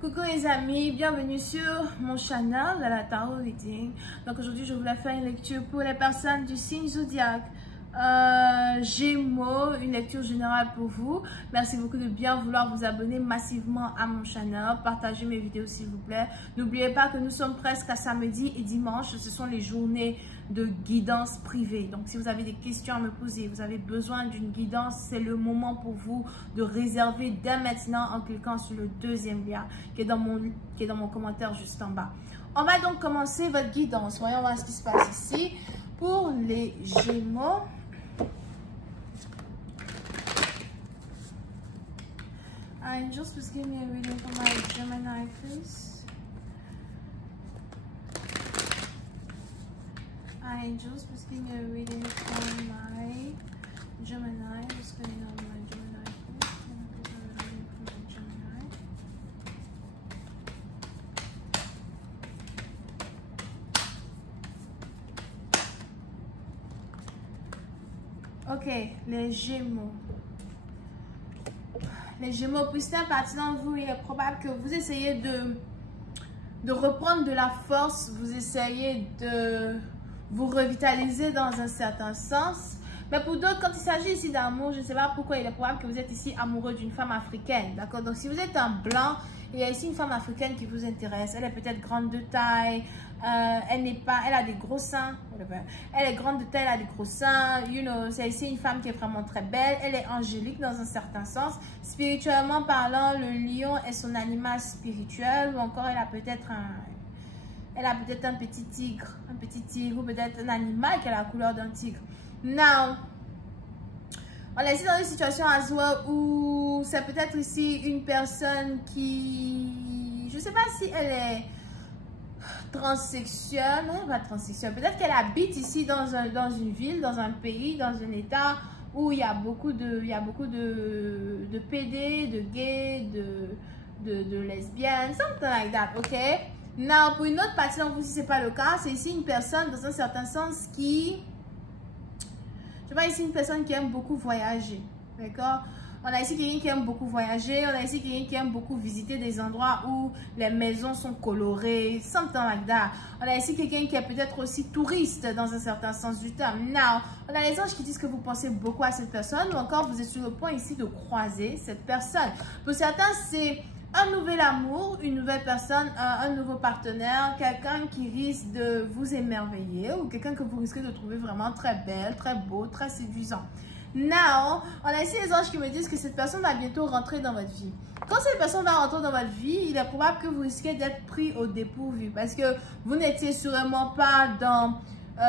Coucou les amis, bienvenue sur mon channel de la Tarot Reading. Donc aujourd'hui je voulais faire une lecture pour les personnes du signe zodiaque Gémeaux, une lecture générale pour vous. Merci beaucoup de bien vouloir vous abonner massivement à mon channel, partagez mes vidéos s'il vous plaît. N'oubliez pas que nous sommes presque à samedi et dimanche, ce sont les journées de guidance privée. Donc si vous avez des questions à me poser, vous avez besoin d'une guidance, c'est le moment pour vous de réserver dès maintenant en cliquant sur le deuxième lien qui est dans mon commentaire juste en bas. On va donc commencer votre guidance. Voyons voir ce qui se passe ici pour les Gémeaux. Angels, please give me a reading for my Gemini, please. Angels, please give me a reading for my Gemini. What's going on with my Gemini, please? Can I please have a reading for my Gemini? Ok, les Gémeaux. Les Gémeaux, pour certaines parties d'entre vous, il est probable que vous essayez de reprendre de la force, vous essayez de vous revitaliser dans un certain sens. Mais pour d'autres, quand il s'agit ici d'amour, je ne sais pas pourquoi il est probable que vous êtes ici amoureux d'une femme africaine. D'accord? Donc si vous êtes un blanc, il y a ici une femme africaine qui vous intéresse. Elle est peut-être grande de taille, elle a des gros seins. Elle est grande de taille, elle a des gros seins. You know, c'est ici une femme qui est vraiment très belle. Elle est angélique dans un certain sens. Spirituellement parlant, le lion est son animal spirituel. Ou encore, elle a peut-être un petit tigre. Un petit tigre ou peut-être un animal qui a la couleur d'un tigre. Now, on est ici dans une situation à soi où c'est peut-être ici une personne qui... Je ne sais pas si elle est transsexuelle. Non, pas transsexuelle. Peut-être qu'elle habite ici dans une ville, dans un pays, dans un état où il y a beaucoup de PD, de gays, de lesbiennes, something like that, ok? Now, pour une autre partie d'entre vous, si ce n'est pas le cas, c'est ici une personne dans un certain sens qui... Je vois ici une personne qui aime beaucoup voyager, d'accord? On a ici quelqu'un qui aime beaucoup voyager, on a ici quelqu'un qui aime beaucoup visiter des endroits où les maisons sont colorées, something like that. On a ici quelqu'un qui est peut-être aussi touriste dans un certain sens du terme. Now, on a les anges qui disent que vous pensez beaucoup à cette personne ou encore vous êtes sur le point ici de croiser cette personne. Pour certains, c'est un nouvel amour, une nouvelle personne, un nouveau partenaire, quelqu'un qui risque de vous émerveiller ou quelqu'un que vous risquez de trouver vraiment très belle, très beau, très séduisant. Now, on a ici les anges qui me disent que cette personne va bientôt rentrer dans votre vie. Quand cette personne va rentrer dans votre vie, il est probable que vous risquez d'être pris au dépourvu parce que vous n'étiez sûrement pas dans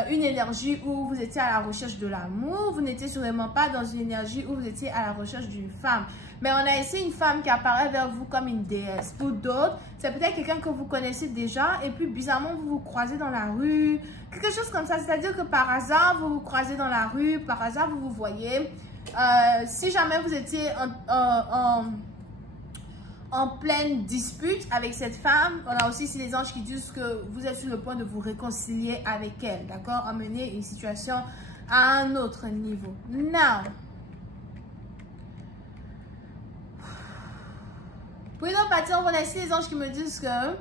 une énergie où vous étiez à la recherche de l'amour, vous n'étiez sûrement pas dans une énergie où vous étiez à la recherche d'une femme. Mais on a ici une femme qui apparaît vers vous comme une déesse. Pour d'autres, c'est peut-être quelqu'un que vous connaissez déjà et puis bizarrement, vous vous croisez dans la rue. Quelque chose comme ça, c'est-à-dire que par hasard, vous vous croisez dans la rue, par hasard, vous vous voyez. Si jamais vous étiez en pleine dispute avec cette femme, on a aussi ici les anges qui disent que vous êtes sur le point de vous réconcilier avec elle, d'accord? Emmener une situation à un autre niveau. Now, pour une autre partie, on a ici les anges qui me disent que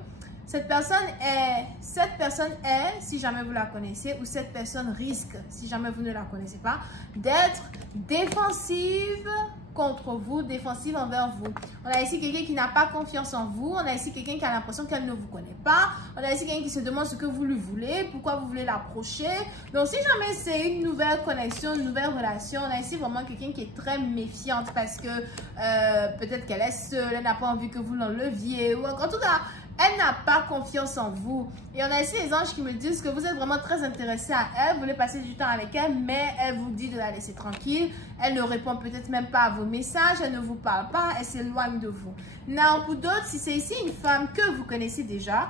cette personne est, si jamais vous la connaissez, ou cette personne risque, si jamais vous ne la connaissez pas, d'être défensive contre vous, défensive envers vous. On a ici quelqu'un qui n'a pas confiance en vous. On a ici quelqu'un qui a l'impression qu'elle ne vous connaît pas. On a ici quelqu'un qui se demande ce que vous lui voulez, pourquoi vous voulez l'approcher. Donc, si jamais c'est une nouvelle connexion, une nouvelle relation, on a ici vraiment quelqu'un qui est très méfiante parce que peut-être qu'elle est seule, elle n'a pas envie que vous l'enleviez. Ou en tout cas, elle n'a pas confiance en vous. Et on a ici les anges qui me disent que vous êtes vraiment très intéressé à elle. Vous voulez passer du temps avec elle, mais elle vous dit de la laisser tranquille. Elle ne répond peut-être même pas à vos messages. Elle ne vous parle pas. Elle s'éloigne de vous. Non, pour d'autres, si c'est ici une femme que vous connaissez déjà,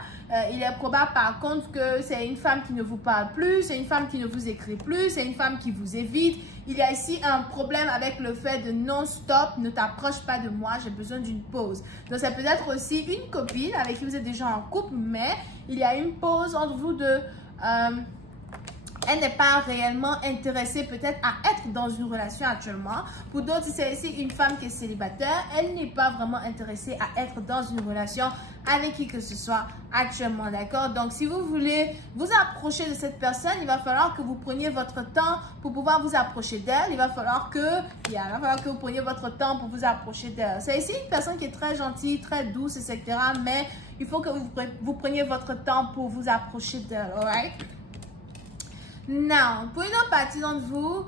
il est probable par contre que c'est une femme qui ne vous parle plus. C'est une femme qui ne vous écrit plus. C'est une femme qui vous évite. Il y a ici un problème avec le fait de non-stop, ne t'approche pas de moi, j'ai besoin d'une pause. Donc, ça peut être aussi une copine avec qui vous êtes déjà en couple, mais il y a une pause entre vous deux Elle n'est pas réellement intéressée peut-être à être dans une relation actuellement. Pour d'autres, si c'est ici une femme qui est célibataire, elle n'est pas vraiment intéressée à être dans une relation avec qui que ce soit actuellement, d'accord? Donc, si vous voulez vous approcher de cette personne, il va falloir que vous preniez votre temps pour pouvoir vous approcher d'elle. Il va falloir que vous preniez votre temps pour vous approcher d'elle. C'est ici une personne qui est très gentille, très douce, etc. Mais il faut que vous preniez votre temps pour vous approcher d'elle, alright? Now, pour une autre partie d'entre vous,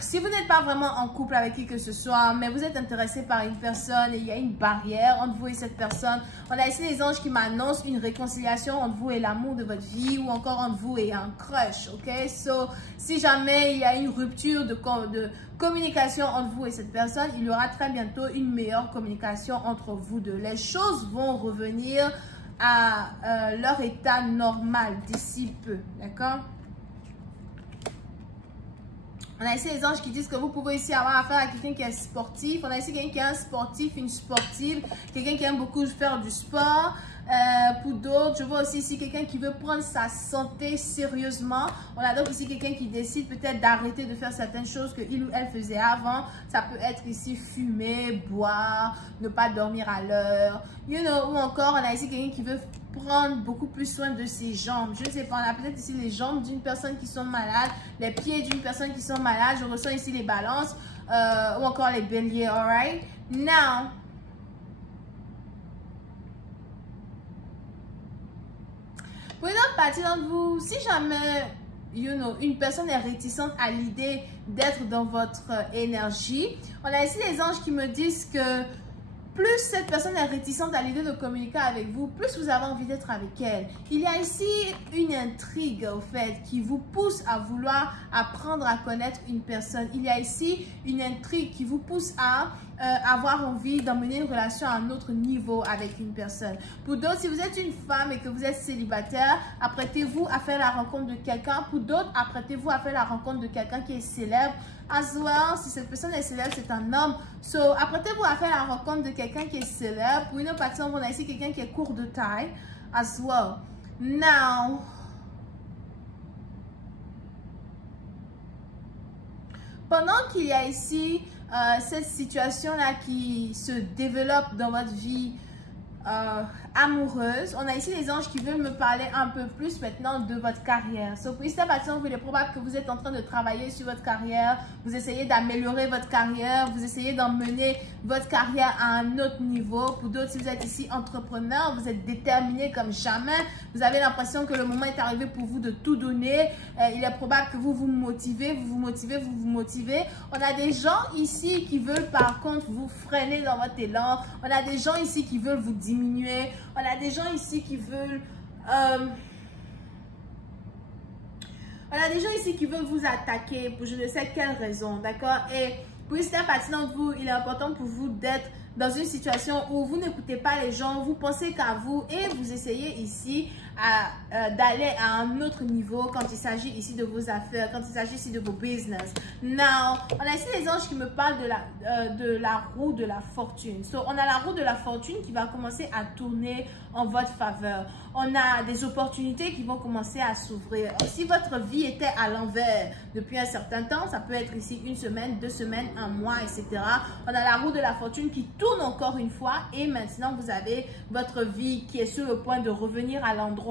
si vous n'êtes pas vraiment en couple avec qui que ce soit, mais vous êtes intéressé par une personne et il y a une barrière entre vous et cette personne, on a ici les anges qui m'annoncent une réconciliation entre vous et l'amour de votre vie ou encore entre vous et un crush, ok? So, si jamais il y a une rupture de communication entre vous et cette personne, il y aura très bientôt une meilleure communication entre vous deux. Les choses vont revenir à leur état normal d'ici peu, d'accord? On a ici les anges qui disent que vous pouvez ici avoir affaire à quelqu'un qui est sportif. On a ici quelqu'un qui est un sportif, une sportive, quelqu'un qui aime beaucoup faire du sport. Pour d'autres, je vois aussi ici quelqu'un qui veut prendre sa santé sérieusement. On a donc ici quelqu'un qui décide peut-être d'arrêter de faire certaines choses qu'il ou elle faisait avant. Ça peut être ici fumer, boire, ne pas dormir à l'heure. You know, ou encore, on a ici quelqu'un qui veut prendre beaucoup plus soin de ses jambes. Je ne sais pas, on a peut-être ici les jambes d'une personne qui sont malades, les pieds d'une personne qui sont malades. Je ressens ici les balances ou encore les béliers, alright? Now, pour une autre partie d'entre vous, si jamais, une personne est réticente à l'idée d'être dans votre énergie, on a ici les anges qui me disent que plus cette personne est réticente à l'idée de communiquer avec vous, plus vous avez envie d'être avec elle. Il y a ici une intrigue, au fait, qui vous pousse à vouloir apprendre à connaître une personne. Il y a ici une intrigue qui vous pousse à avoir envie d'emmener une relation à un autre niveau avec une personne. Pour d'autres, si vous êtes une femme et que vous êtes célibataire, apprêtez-vous à faire la rencontre de quelqu'un. Pour d'autres, apprêtez-vous à faire la rencontre de quelqu'un qui est célèbre. As well, si cette personne est célèbre, c'est un homme. So, apprêtez-vous à faire la rencontre de quelqu'un qui est célèbre. Pour une autre personne, on a ici quelqu'un qui est court de taille. As well. Now, pendant qu'il y a ici cette situation-là qui se développe dans votre vie amoureuse, on a ici les anges qui veulent me parler un peu plus maintenant de votre carrière. So, pour cette personne, il est probable que vous êtes en train de travailler sur votre carrière, vous essayez d'améliorer votre carrière, vous essayez d'emmener votre carrière à un autre niveau. Pour d'autres, si vous êtes ici entrepreneur, vous êtes déterminé comme jamais, vous avez l'impression que le moment est arrivé pour vous de tout donner. Il est probable que vous vous motivez, On a des gens ici qui veulent par contre vous freiner dans votre élan. On a des gens ici qui veulent vous diminuer. On a des gens ici qui veulent vous attaquer pour je ne sais quelle raison, d'accord? Et pour certaines parties d'entre vous, il est important pour vous d'être dans une situation où vous n'écoutez pas les gens, vous pensez qu'à vous et vous essayez ici d'aller à un autre niveau quand il s'agit ici de vos affaires, quand il s'agit ici de vos business. Now, on a ici les anges qui me parlent de la roue de la fortune. So, on a la roue de la fortune qui va commencer à tourner en votre faveur. On a des opportunités qui vont commencer à s'ouvrir. Si votre vie était à l'envers depuis un certain temps, ça peut être ici une semaine, 2 semaines, 1 mois, etc. On a la roue de la fortune qui tourne encore une fois et maintenant vous avez votre vie qui est sur le point de revenir à l'endroit.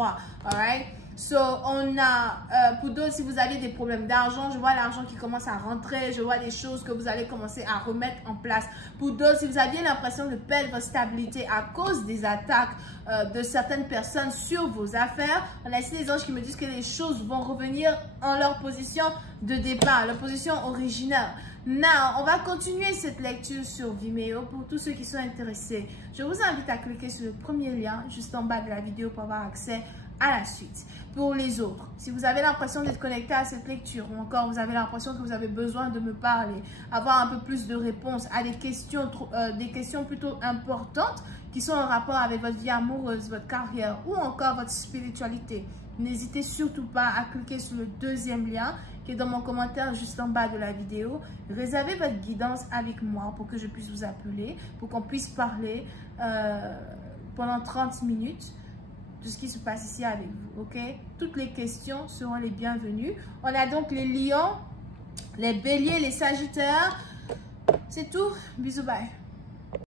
Alright? So, on a, pour d'autres, si vous avez des problèmes d'argent, je vois l'argent qui commence à rentrer, je vois des choses que vous allez commencer à remettre en place. Pour d'autres, si vous aviez l'impression de perdre votre stabilité à cause des attaques de certaines personnes sur vos affaires, on a ici les anges qui me disent que les choses vont revenir en leur position de départ, leur position originale. Now, on va continuer cette lecture sur Vimeo pour tous ceux qui sont intéressés. Je vous invite à cliquer sur le premier lien juste en bas de la vidéo pour avoir accès à la suite. Pour les autres, si vous avez l'impression d'être connecté à cette lecture ou encore vous avez l'impression que vous avez besoin de me parler, avoir un peu plus de réponses à des questions plutôt importantes qui sont en rapport avec votre vie amoureuse, votre carrière ou encore votre spiritualité, n'hésitez surtout pas à cliquer sur le deuxième lien qui est dans mon commentaire juste en bas de la vidéo. Réservez votre guidance avec moi pour que je puisse vous appeler, pour qu'on puisse parler pendant 30 minutes. de ce qui se passe ici avec vous, ok? Toutes les questions seront les bienvenues. On a donc les lions, les béliers, les sagittaires. C'est tout. Bisous, bye.